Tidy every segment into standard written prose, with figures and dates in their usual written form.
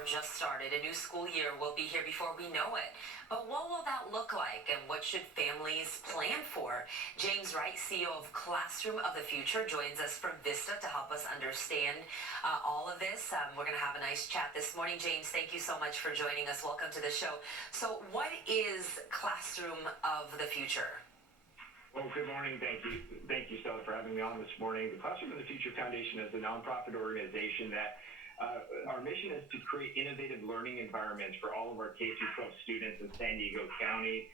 term just started. A new school year will be here before we know it. But what will that look like, and what should families plan for? James Wright, CEO of Classroom of the Future, joins us from Vista to help us understand all of this. We're going to have a nice chat this morning. James, thank you so much for joining us. Welcome to the show. So what is Classroom of the Future? Well, good morning. Thank you, Stella, for having me on this morning. The Classroom of the Future Foundation is a nonprofit organization that our mission is to create innovative learning environments for all of our K-12 students in San Diego County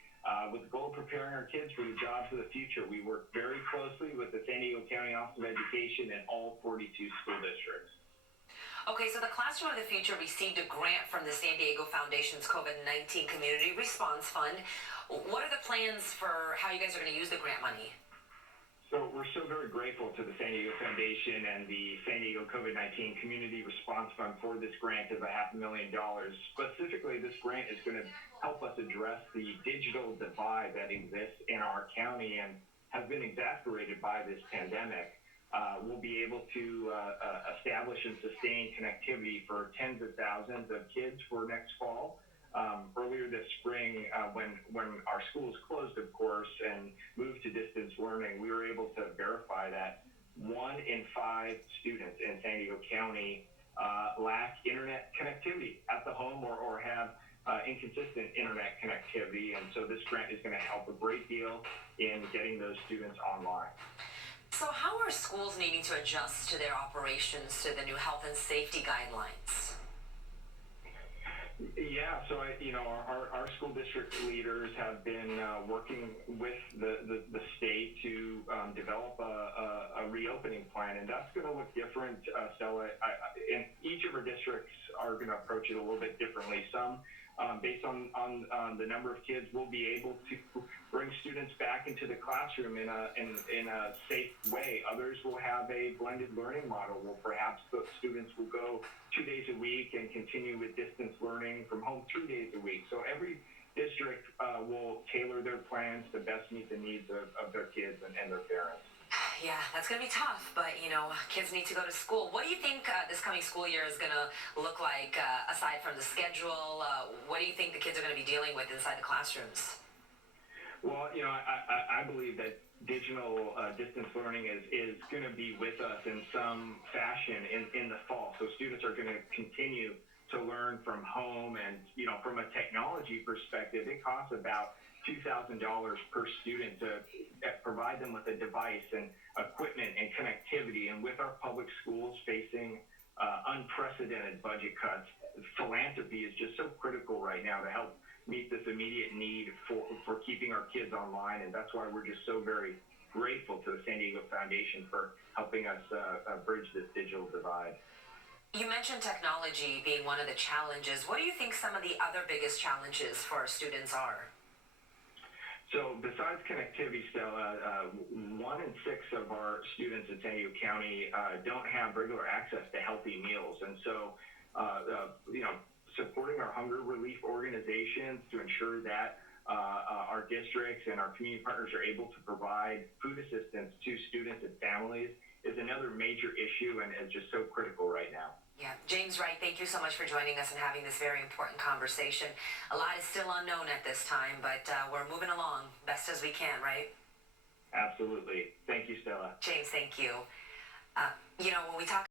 with the goal of preparing our kids for the jobs of the future. We work very closely with the San Diego County Office of Education and all 42 school districts. Okay, so the Classroom of the Future received a grant from the San Diego Foundation's COVID-19 Community Response Fund. What are the plans for how you guys are going to use the grant money? So we're so very grateful to the San Diego Foundation and the San Diego COVID-19 Community Response Fund for this grant of $500,000. Specifically, this grant is going to help us address the digital divide that exists in our county and has been exacerbated by this pandemic. We'll be able to establish and sustain connectivity for tens of thousands of kids for next fall. Earlier this spring, when our schools closed, of course, and moved to distance learning, we were able to verify that 1 in 5 students in San Diego County lack internet connectivity at the home or have inconsistent internet connectivity. And so this grant is going to help a great deal in getting those students online. So how are schools needing to adjust to their operations to the new health and safety guidelines? Yeah, so our school district leaders have been working with the state to develop a reopening plan, and that's going to look different, Stella. And each of our districts are going to approach it a little bit differently. Some, based on the number of kids, will be able to bring students back into the classroom in a safe way. Others will have a blended learning model where perhaps the students will go 2 days a week and continue with distance learning from home 3 days a week. So every district will tailor their plans to best meet the needs of their kids and their parents. Yeah, that's going to be tough, but, kids need to go to school. What do you think this coming school year is going to look like, aside from the schedule? What do you think the kids are going to be dealing with inside the classrooms? Well, I believe that digital distance learning is going to be with us in some fashion in the fall. So students are going to continue to learn from home, and, from a technology perspective, it costs about $2,000 per student to provide them with a device and equipment and connectivity. And with our public schools facing unprecedented budget cuts, philanthropy is just so critical right now to help meet this immediate need for keeping our kids online. And that's why we're just so very grateful to the San Diego Foundation for helping us bridge this digital divide. You mentioned technology being one of the challenges. What do you think some of the other biggest challenges for our students are? So besides connectivity, Stella, 1 in 6 of our students in San Diego County don't have regular access to healthy meals. And so, supporting our hunger relief organizations to ensure that our districts and our community partners are able to provide food assistance to students and families is another major issue and is just so critical right now. Yeah, James Wright, thank you so much for joining us and having this very important conversation. A lot is still unknown at this time, but we're moving along best as we can, right? Absolutely. Thank you, Stella. James, thank you. When we talk